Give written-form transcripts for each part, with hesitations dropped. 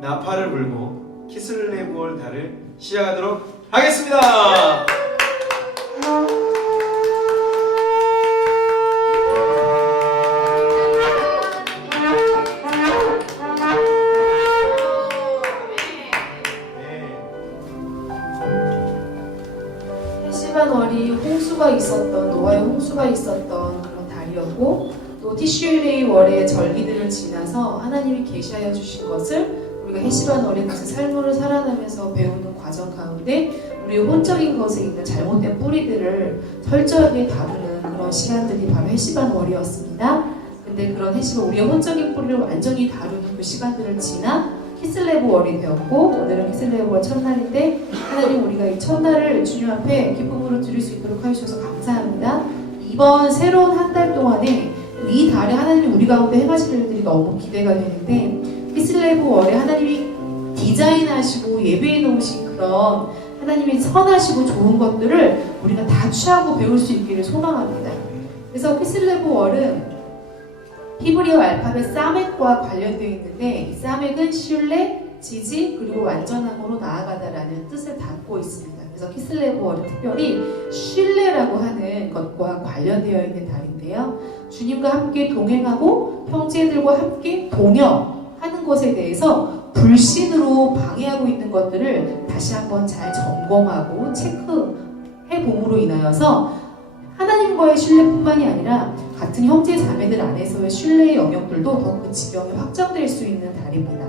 나팔을 불고 키슬레브월 달을 시작하도록 하겠습니다. 해시반월이 홍수가 있었던, 노아의 홍수가 있었던 그런 달이었고, 또 티슈레이 월의 절기들을 지나서 하나님이 계시하여 주신 것을 우리가 해시반월의 그 삶을 살아가면서 배우는 과정 가운데 우리의 혼적인 것에 있는 잘못된 뿌리들을 철저하게 다루는 그런 시간들이 바로 해시반월이었습니다. 근데 그런 우리의 혼적인 뿌리를 완전히 다루는 그 시간들을 지나 키슬레브월이 되었고, 오늘은 키슬레브월 첫날인데 하나님 우리가 이 첫날을 주님 앞에 기쁨으로 드릴 수 있도록 해주셔서 감사합니다. 이번 새로운 한 달 동안에 이 달에 하나님이 우리 가운데 행하실 일들이 너무 기대가 되는데, 키슬레브월에 하나님이 디자인하시고 예배해 놓으신 그런 하나님이 선하시고 좋은 것들을 우리가 다 취하고 배울 수 있기를 소망합니다. 그래서 키슬레브월은 히브리어 알파벳 사멕과 관련되어 있는데, 이 사멕은 신뢰, 지지, 그리고 완전함으로 나아가다라는 뜻을 담고 있습니다. 그래서 키슬레브월은 특별히 신뢰라고 하는 것과 관련되어 있는 달인데요. 주님과 함께 동행하고 형제들과 함께 동역하는 것에 대해서 불신으로 방해하고 있는 것들을 다시 한번 잘 점검하고 체크해 봄으로 인하여서 하나님과의 신뢰뿐만이 아니라 같은 형제 자매들 안에서의 신뢰의 영역들도 더 그 지경이 확장될 수 있는 달입니다.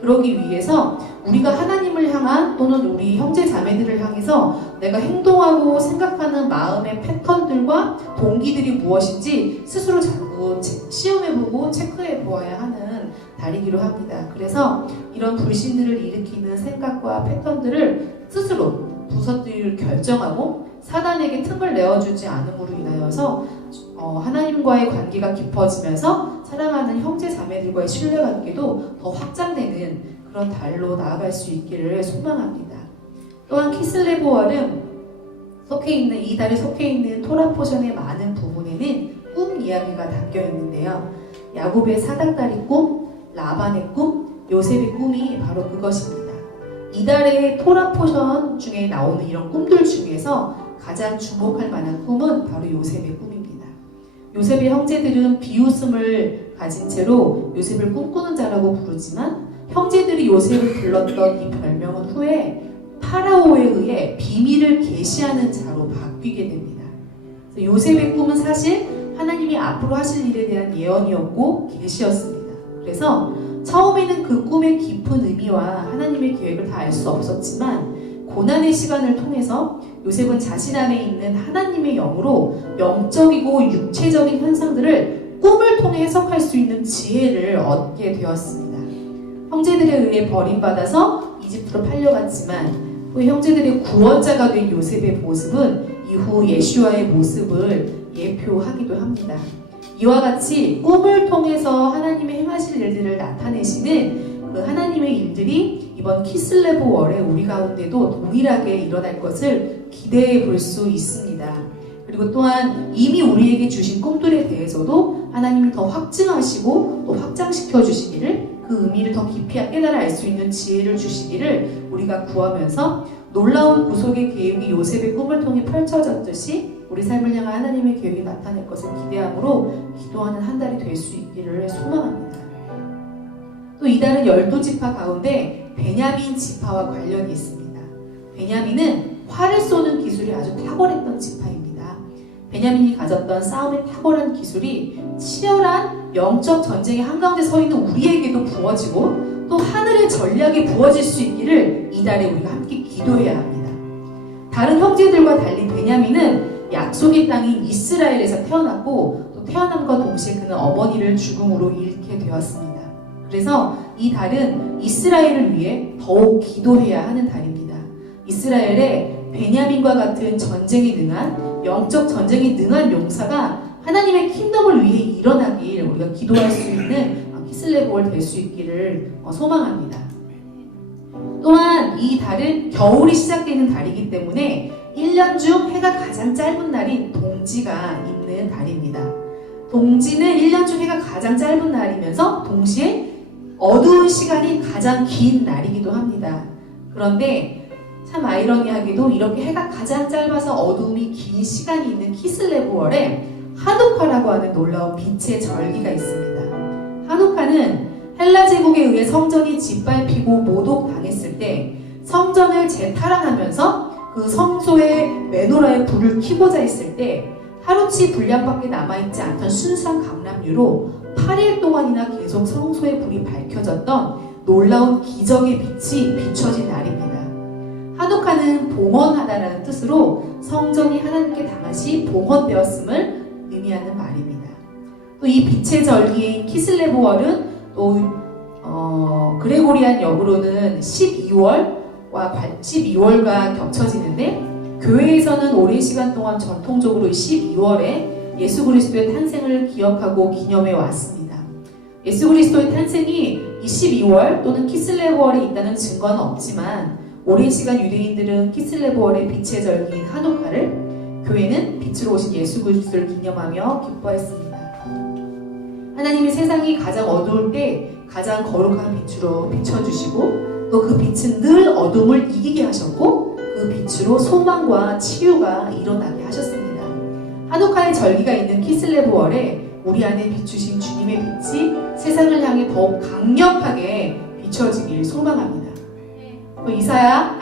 그러기 위해서 우리가 하나님을 향한 또는 우리 형제 자매들을 향해서 내가 행동하고 생각하는 마음의 패턴들과 동기들이 무엇인지 스스로 자꾸 시험해보고 체크해 보아야 하는 달이기로 합니다. 그래서 이런 불신들을 일으키는 생각과 패턴들을 스스로 부서뜨릴 결정하고 사단에게 틈을 내어주지 않음으로 인하여서 하나님과의 관계가 깊어지면서 사랑하는 형제 자매들과의 신뢰관계도 더 확장되는 그런 달로 나아갈 수 있기를 소망합니다. 또한 키슬레브월은 이 달에 속해 있는 토라 포션의 많은 부분에는 꿈 이야기가 담겨 있는데요. 야곱의 사닥다리 꿈, 라반의 꿈, 요셉의 꿈이 바로 그것입니다. 이 달의 토라 포션 중에 나오는 이런 꿈들 중에서 가장 주목할 만한 꿈은 바로 요셉의 꿈입니다. 요셉의 형제들은 비웃음을 가진 채로 요셉을 꿈꾸는 자라고 부르지만, 형제들이 요셉을 불렀던 이 별명은 후에 파라오에 의해 비밀을 계시하는 자로 바뀌게 됩니다. 요셉의 꿈은 사실 하나님이 앞으로 하실 일에 대한 예언이었고 계시였습니다. 그래서 처음에는 그 꿈의 깊은 의미와 하나님의 계획을 다 알 수 없었지만, 고난의 시간을 통해서 요셉은 자신 안에 있는 하나님의 영으로 영적이고 육체적인 현상들을 꿈을 통해 해석할 수 있는 지혜를 얻게 되었습니다. 형제들에 의해 버림받아서 이집트로 팔려갔지만 그 형제들의 구원자가 된 요셉의 모습은 이후 예수와의 모습을 예표하기도 합니다. 이와 같이 꿈을 통해서 하나님의 행하실 일들을 나타내시는 그 하나님의 일들이 이번 키슬레브월에 우리 가운데도 동일하게 일어날 것을 기대해 볼 수 있습니다. 그리고 또한 이미 우리에게 주신 꿈들에 대해서도 하나님이 더 확증하시고 또 확장시켜 주시기를, 그 의미를 더 깊이 깨달아 알 수 있는 지혜를 주시기를 우리가 구하면서 놀라운 구속의 계획이 요셉의 꿈을 통해 펼쳐졌듯이 우리 삶을 향한 하나님의 계획이 나타날 것을 기대함으로 기도하는 한 달이 될 수 있기를 소망합니다. 또 이달은 12지파 가운데 베냐민 지파와 관련이 있습니다. 베냐민은 활을 쏘는 기술이 아주 탁월했던 지파입니다. 베냐민이 가졌던 싸움의 탁월한 기술이 치열한 영적 전쟁의 한가운데 서 있는 우리에게도 부어지고 또 하늘의 전략에 부어질 수 있기를 이달에 우리가 함께 기도해야 합니다. 다른 형제들과 달리 베냐민은 약속의 땅인 이스라엘에서 태어났고, 또 태어남과 동시에 그는 어머니를 죽음으로 잃게 되었습니다. 그래서 이 달은 이스라엘을 위해 더욱 기도해야 하는 달입니다. 이스라엘에 베냐민과 같은 전쟁에 능한, 영적 전쟁에 능한 용사가 하나님의 킹덤을 위해 일어나길 우리가 기도할 수 있는 키슬레브월 될 수 있기를 소망합니다. 또한 이 달은 겨울이 시작되는 달이기 때문에 1년 중 해가 가장 짧은 날인 동지가 있는 달입니다. 동지는 1년 중 해가 가장 짧은 날이면서 동시에 어두운 시간이 가장 긴 날이기도 합니다. 그런데 참 아이러니하게도 이렇게 해가 가장 짧아서 어두움이 긴 시간이 있는 키슬레브월에 하누카라고 하는 놀라운 빛의 절기가 있습니다. 하누카는 헬라 제국에 의해 성전이 짓밟히고 모독당했을 때 성전을 재탈환하면서 그 성소에 메노라에 불을 켜고자 했을 때 하루치 분량밖에 남아있지 않던 순수한 감람유로 8일 동안이나 계속 성소에 불이 밝혀졌던 놀라운 기적의 빛이 비춰진 날입니다. 하누카는 봉헌하다라는 뜻으로 성전이 하나님께 당시 봉헌되었음을 의미하는 말입니다. 또 이 빛의 절기인 키슬레브월은 또 그레고리안 역으로는 12월과 겹쳐지는데 교회에서는 오랜 시간 동안 전통적으로 12월에 예수 그리스도의 탄생을 기억하고 기념해 왔습니다. 예수 그리스도의 탄생이 이 12월 또는 키슬레브월에 있다는 증거는 없지만 오랜 시간 유대인들은 키슬레브월의 빛의 절기인 하누카를 교회는 빛으로 오신 예수 그리스도를 기념하며 기뻐했습니다. 하나님이 세상이 가장 어두울 때 가장 거룩한 빛으로 비춰주시고 또 그 빛은 늘 어둠을 이기게 하셨고 그 빛으로 소망과 치유가 일어나게 하셨습니다. 하누카의 절기가 있는 키슬레브월에 우리 안에 비추신 주님의 빛이 세상을 향해 더욱 강력하게 비춰지길 소망합니다.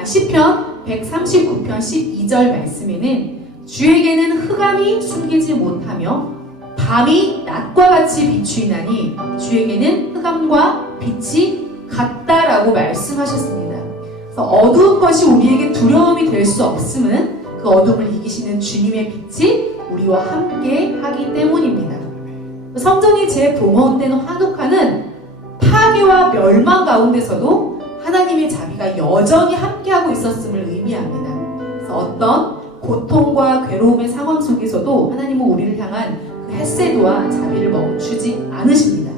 시편 139편 12절 말씀에는 주에게는 흑암이 숨기지 못하며 밤이 낮과 같이 비추이나니 주에게는 흑암과 빛이 같다라고 말씀하셨습니다. 그래서 어두운 것이 우리에게 두려움이 될 수 없음은 그 어둠을 이기시는 주님의 빛이 우리와 함께 하기 때문입니다. 성전이 재봉헌된 하누카는 파괴와 멸망 가운데서도 하나님의 자비가 여전히 함께하고 있었음을 의미합니다. 그래서 어떤 고통과 괴로움의 상황 속에서도 하나님은 우리를 향한 그 헤세드와 자비를 멈추지 않으십니다.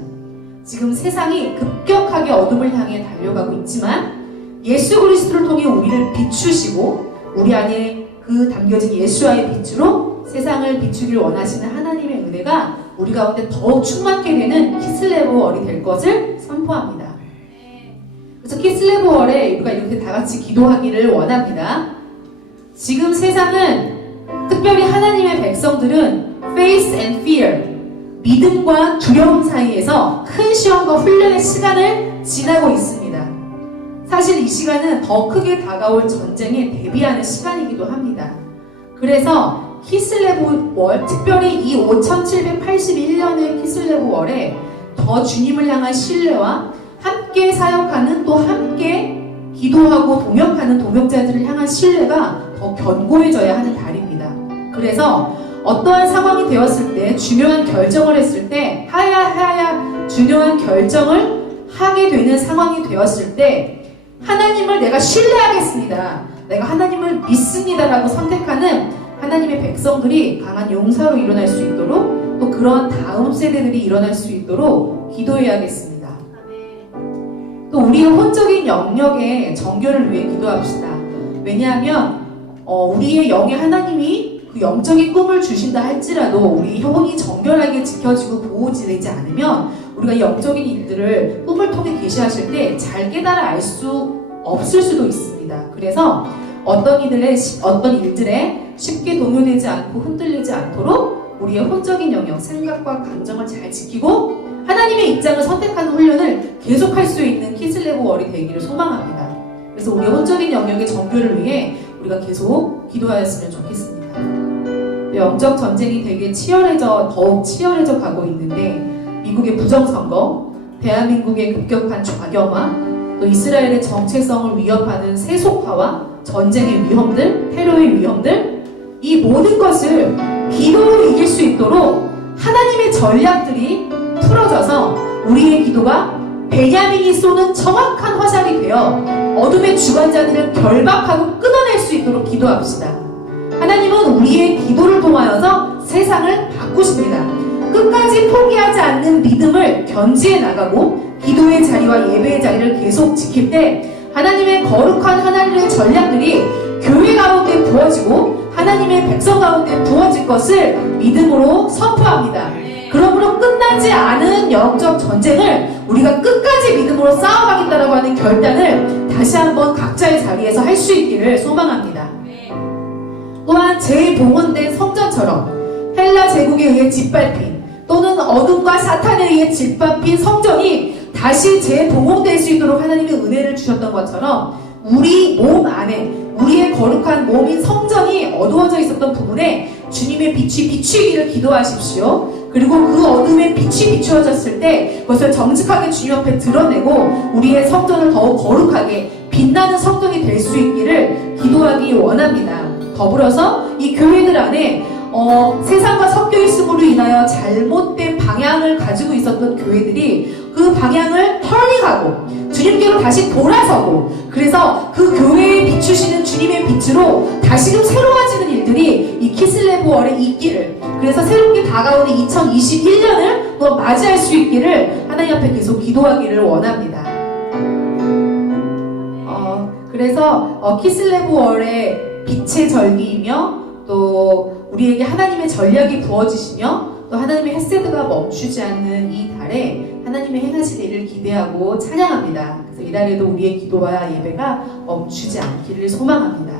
지금 세상이 급격하게 어둠을 향해 달려가고 있지만 예수 그리스도를 통해 우리를 비추시고 우리 안에 그 담겨진 예수와의 빛으로 세상을 비추길 원하시는 하나님의 은혜가 우리 가운데 더욱 충만케 되는 키슬레브월이 될 것을 선포합니다. 그래서 키슬레브월에 우리가 이렇게 다 같이 기도하기를 원합니다. 지금 세상은 특별히 하나님의 백성들은 faith and fear, 믿음과 두려움 사이에서 큰 시험과 훈련의 시간을 지나고 있습니다. 사실 이 시간은 더 크게 다가올 전쟁에 대비하는 시간이기도 합니다. 그래서 키슬레브월, 특별히 이 5781년의 키슬레브월에 더 주님을 향한 신뢰와 함께 사역하는 또 함께 기도하고 동역하는 동역자들을 향한 신뢰가 더 견고해져야 하는 달입니다. 그래서 어떠한 상황이 되었을 때 중요한 결정을 했을 때 중요한 결정을 하게 되는 상황이 되었을 때 하나님을 내가 신뢰하겠습니다. 내가 하나님을 믿습니다라고 선택하는 하나님의 백성들이 강한 용사로 일어날 수 있도록 또 그런 다음 세대들이 일어날 수 있도록 기도해야겠습니다. 또 우리의 혼적인 영역의 정결을 위해 기도합시다. 왜냐하면 우리의 영의 하나님이 그 영적인 꿈을 주신다 할지라도 우리 혼이 정결하게 지켜지고 보호되지 않으면 우리가 영적인 일들을 꿈을 통해 계시하실 때 잘 깨달아 알 수 없을 수도 있습니다. 그래서 어떤 일들에 쉽게 동요되지 않고 흔들리지 않도록 우리의 혼적인 영역, 생각과 감정을 잘 지키고 하나님의 입장을 선택하는 훈련을 계속할 수 있는 키슬레브월이 되기를 소망합니다. 그래서 우리의 혼적인 영역의 정결을 위해 우리가 계속 기도하였으면 좋겠습니다. 영적 전쟁이 되게 더욱 치열해져 가고 있는데 미국의 부정선거, 대한민국의 급격한 좌경화, 또 이스라엘의 정체성을 위협하는 세속화와 전쟁의 위험들, 테러의 위험들, 이 모든 것을 기도로 이길 수 있도록 하나님의 전략들이 풀어져서 우리의 기도가 베냐민이 쏘는 정확한 화살이 되어 어둠의 주관자들을 결박하고 끊어낼 수 있도록 기도합시다. 하나님은 우리의 기도를 통하여서 세상을 바꾸십니다. 끝까지 포기하지 않는 믿음을 견지해 나가고 기도의 자리와 예배의 자리를 계속 지킬 때 하나님의 거룩한 하나님의 전략들이 교회 가운데 부어지고 하나님의 백성 가운데 부어질 것을 믿음으로 선포합니다. 그러므로 끝나지 않은 영적 전쟁을 우리가 끝까지 믿음으로 싸워가겠다라고 하는 결단을 다시 한번 각자의 자리에서 할 수 있기를 소망합니다. 또한 재봉헌된 성전처럼 헬라 제국에 의해 짓밟힌 또는 어둠과 사탄에 의해 짓밟힌 성전이 다시 재봉헌될 수 있도록 하나님의 은혜를 주셨던 것처럼 우리 몸 안에 우리의 거룩한 몸인 성전이 어두워져 있었던 부분에 주님의 빛이 비추기를 기도하십시오. 그리고 그 어둠에 빛이 비추어졌을 때 그것을 정직하게 주님 앞에 드러내고 우리의 성전을 더욱 거룩하게 빛나는 성전이 될 수 있기를 기도하기 원합니다. 더불어서 이 교회들 안에 세상과 섞여 있음으로 인하여 잘못된 방향을 가지고 있었던 교회들이 그 방향을 털리가고 주님께로 다시 돌아서고 그래서 그 교회에 비추시는 주님의 빛으로 다시금 새로워지는 일들이 이 키슬레브월에 있기를 그래서 새롭게 다가오는 2021년을 또 맞이할 수 있기를 하나님 앞에 계속 기도하기를 원합니다. 그래서 키슬레브월의 빛의 절기이며 또 우리에게 하나님의 전략이 부어지시며 또 하나님의 헤세드가 멈추지 않는 이 달에 하나님의 행하실 일을 기대하고 찬양합니다. 그래서 이 달에도 우리의 기도와 예배가 멈추지 않기를 소망합니다.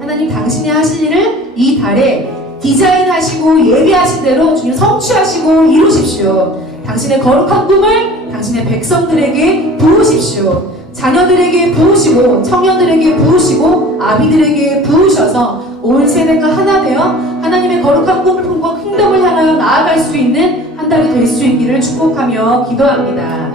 하나님 당신이 하실 일을 이 달에 디자인하시고 예비하신 대로 주님 성취하시고 이루십시오. 당신의 거룩한 꿈을 당신의 백성들에게 부으십시오. 자녀들에게 부으시고 청년들에게 부으시고 아비들에게 부으셔서 온 세대가 하나 되어 하나님의 거룩한 꿈을 품고 킹덤을 향하여 나아갈 수 있는 한 달이 될 수 있기를 축복하며 기도합니다.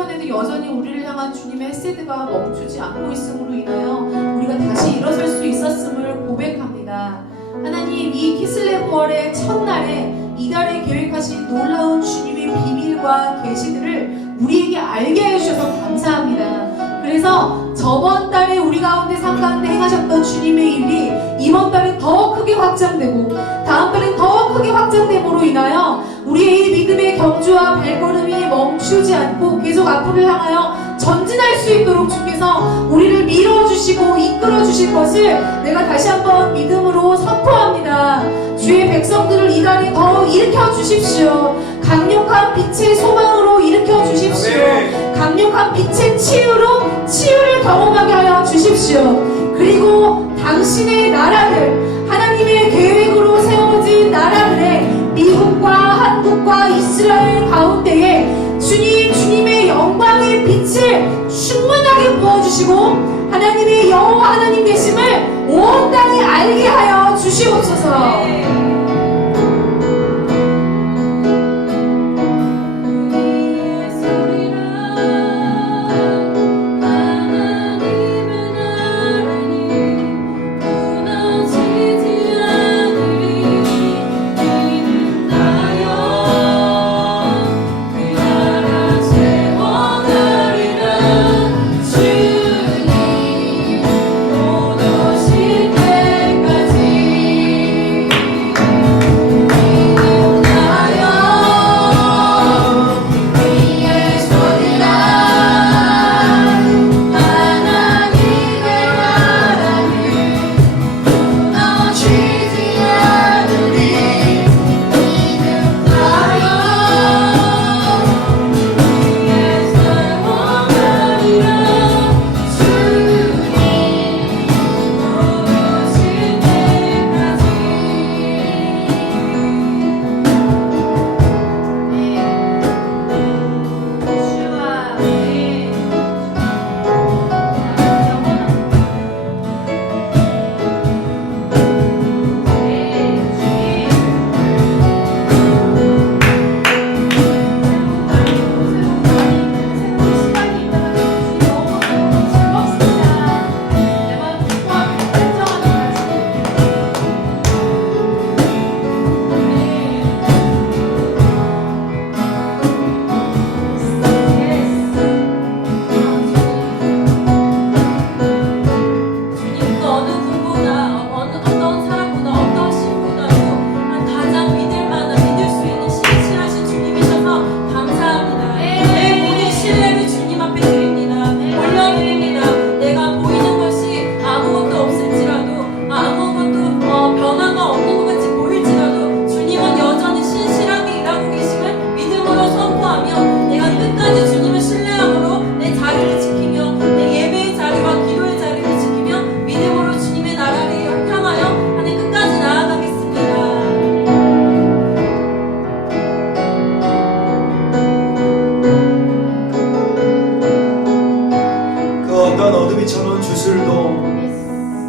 시간에도 여전히 우리를 향한 주님의 헤세드가 멈추지 않고 있음으로 인하여 우리가 다시 일어설 수 있었음을 고백합니다. 하나님, 이 키슬레브월의 첫날에 이달에 계획하신 놀라운 주님의 비밀과 계시들을 우리에게 알게 해주셔서 감사합니다. 그래서 저번 달에 우리 가운데 삶 가운데 행하셨던 주님의 일이 이번 달에 더 크게 확장되고 다음 달에 더 크게 확장됨으로 인하여 우리의 이 믿음의 경주와 발걸음이 멈추지 않고 계속 앞으로 향하여 전진할 수 있도록 주께서 우리를 밀어주시고 이끌어주실 것을 내가 다시 한번 믿음으로 선포합니다. 주의 백성들을 이 달에 더 일으켜 주십시오. 강력한 빛의 소망으로 일으켜 주십시오. 강력한 빛의 치유를 경험하게 하여 주십시오. 그리고 당신의 나라를, 하나님의 계획으로 세워진 나라들의 미국과 한국과 이스라엘 가운데에 주님의 영광의 빛을 충만하게 부어주시고 하나님의 여호와 하나님 되심을 온 땅이 알게 하여 주시옵소서.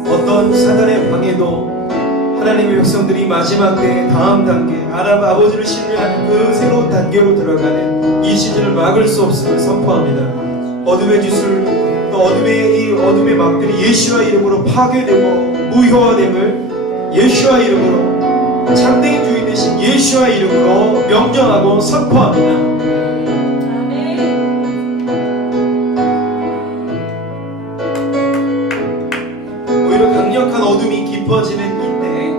어떤 사단의 방해도 하나님의 백성들이 마지막 때의 다음 단계 하나님 아버지를 신뢰하는 그 새로운 단계로 들어가는 이 시즌을 막을 수 없음을 선포합니다. 어둠의 주술 또 어둠의 막들이 예수와 이름으로 파괴되고 무효화됨을 예수와 이름으로 참된 주인 되신 예수와 이름으로 명령하고 선포합니다. 강력한 어둠이 깊어지는 이때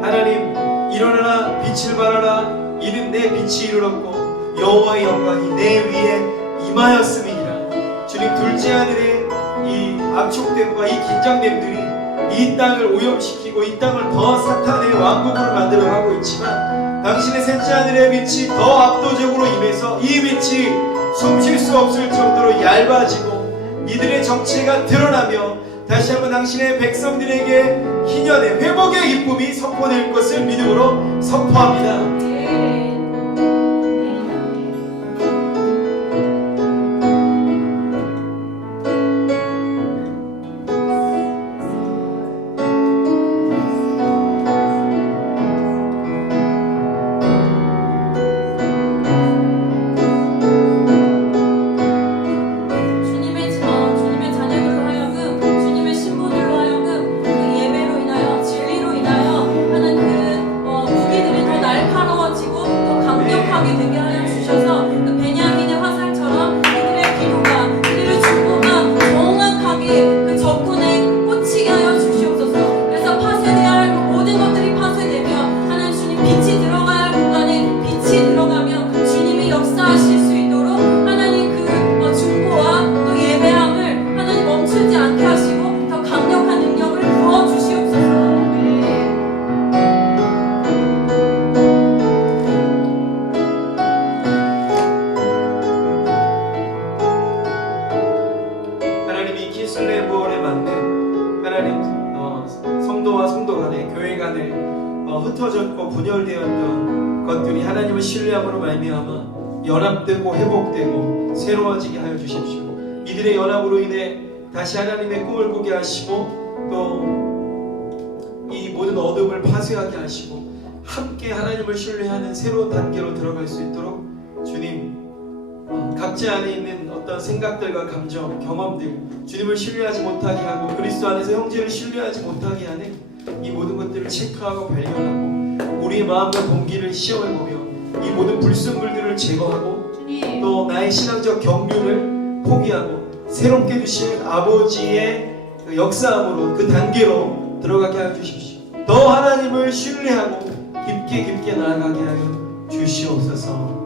하나님 일어나라 빛을 발하라 이는 내 빛이 이르렀고 여호와의 영광이 내 위에 임하였음이니라. 주님 둘째 아들의 이 압축됨과 이 긴장됨들이 이 땅을 오염시키고 이 땅을 더 사탄의 왕국으로 만들어가고 있지만 당신의 셋째 아들의 빛이 더 압도적으로 임해서 이 빛이 숨쉴 수 없을 정도로 얇아지고 이들의 정체가 드러나며 다시 한번 당신의 백성들에게 희년의 회복의 기쁨이 선포될 것을 믿음으로 선포합니다. 성도와 성도 간에 교회 간에 흩어졌고 분열되었던 것들이 하나님을 신뢰함으로 말미암아 연합되고 회복되고 새로워지게 하여 주십시오. 이들의 연합으로 인해 다시 하나님의 꿈을 꾸게 하시고 또 이 모든 어둠을 파쇄하게 하시고 함께 하나님을 신뢰하는 새로운 단계로 들어갈 수 있도록 주님 각자 안에 있는 어떤 생각들과 감정, 경험들 주님을 신뢰하지 못하게 하고 그리스도 안에서 형제를 신뢰하지 못하게 하는 이 모든 것들을 체크하고 발견하고 우리의 마음과 동기를 시험해보며 이 모든 불순물들을 제거하고 또 나의 신앙적 경륜을 포기하고 새롭게 주신 아버지의 그 역사함으로 그 단계로 들어가게 하여 주십시오. 더 하나님을 신뢰하고 깊게 나아가게 하여 주시옵소서.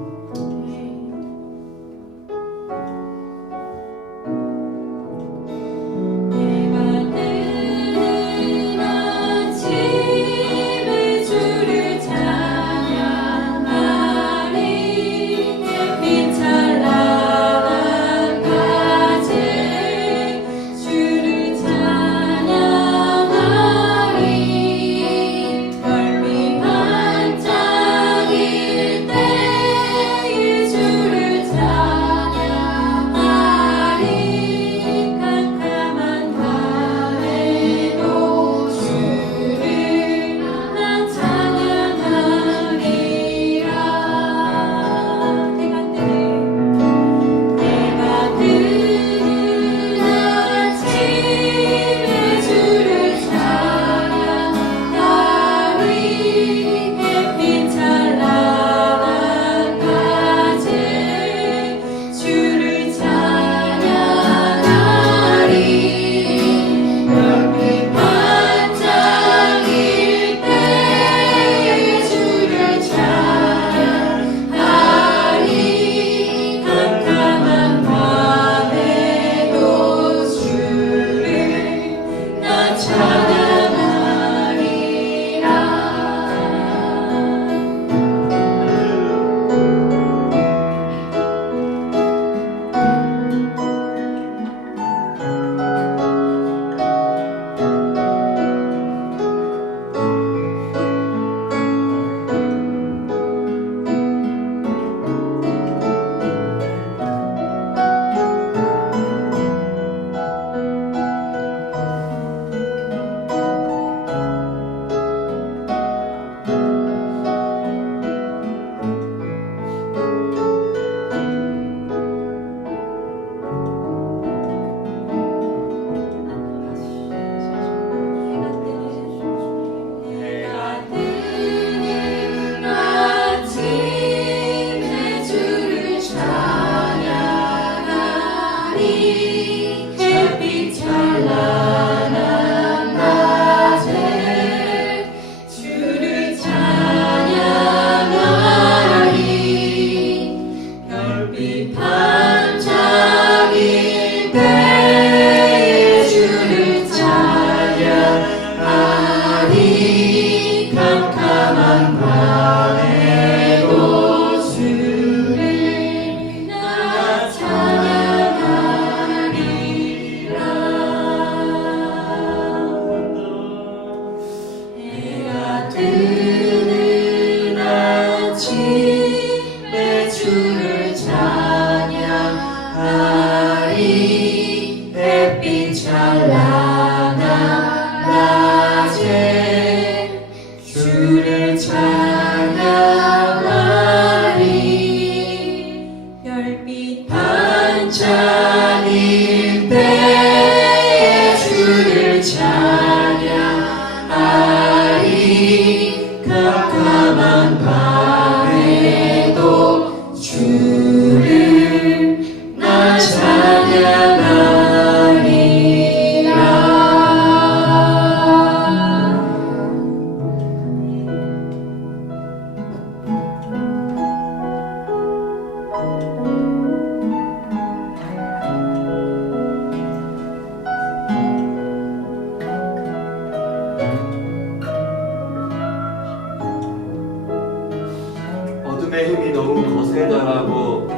어둠의 힘이 너무 거세다라고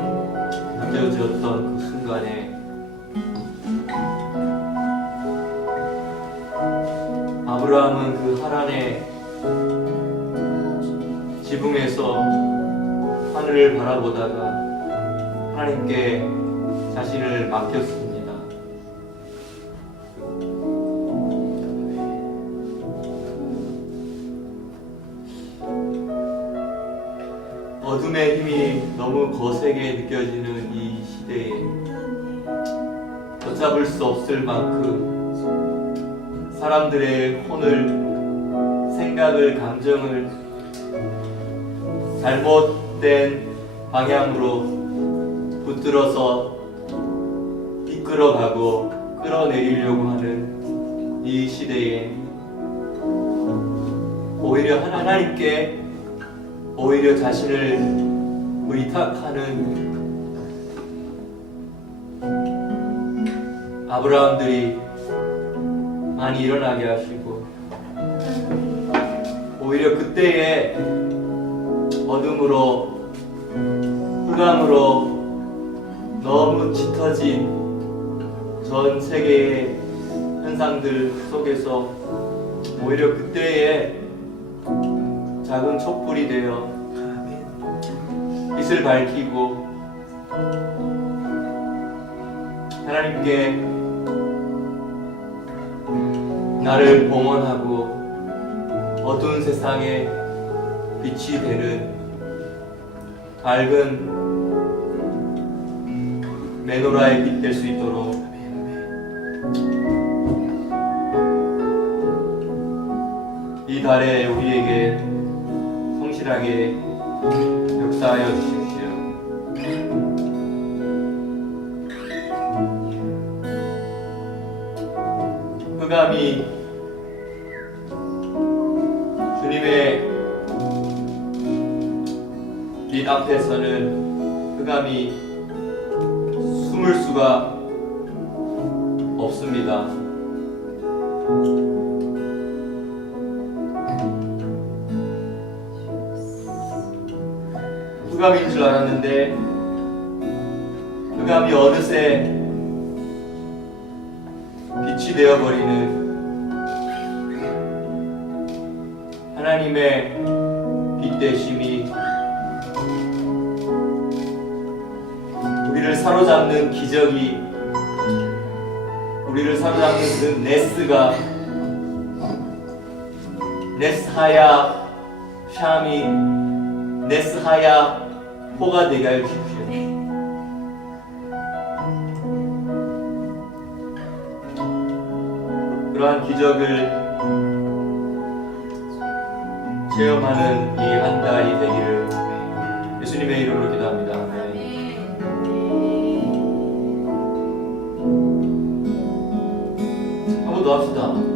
느껴졌던 그 순간에 아브라함은 그 하란의 지붕에서 하늘을 바라보다가 하나님께 자신을 맡겼습니다. 어둠의 힘이 너무 거세게 느껴지는 이 시대에 걷잡을 수 없을 만큼 사람들의 혼을, 생각을, 감정을 잘못된 방향으로 붙들어서 이끌어가고 끌어내리려고 하는 이 시대에 오히려 하나님께 오히려 자신을 의탁하는 아브라함들이 많이 일어나게 하시고 오히려 그때의 어둠으로 흑암으로 너무 짙어진 전 세계의 현상들 속에서 오히려 그때의 작은 촛불이 되어 빛을 밝히고 하나님께 나를 봉헌하고 어두운 세상에 빛이 되는 밝은 메노라의 빛 될 수 있도록 이 달에 우리에게 성실하게 역사하여 주십시오. 흑암이 주님의 빛 앞에서는 흑암이 숨을 수가 없습니다. 흑암인 줄 알았는데 흑암이 어느새 빛이 되어버리는 하나님의 빛 되심이 우리를 사로잡는 기적이 우리를 사로잡는 그 네스가 네스하야 샤미 네스하야 호가 되게 하여 주십시오. 그러한 기적을 체험하는 이 한 달이 되기를 예수님의 이름으로 기도합니다. 한 번 더 합시다.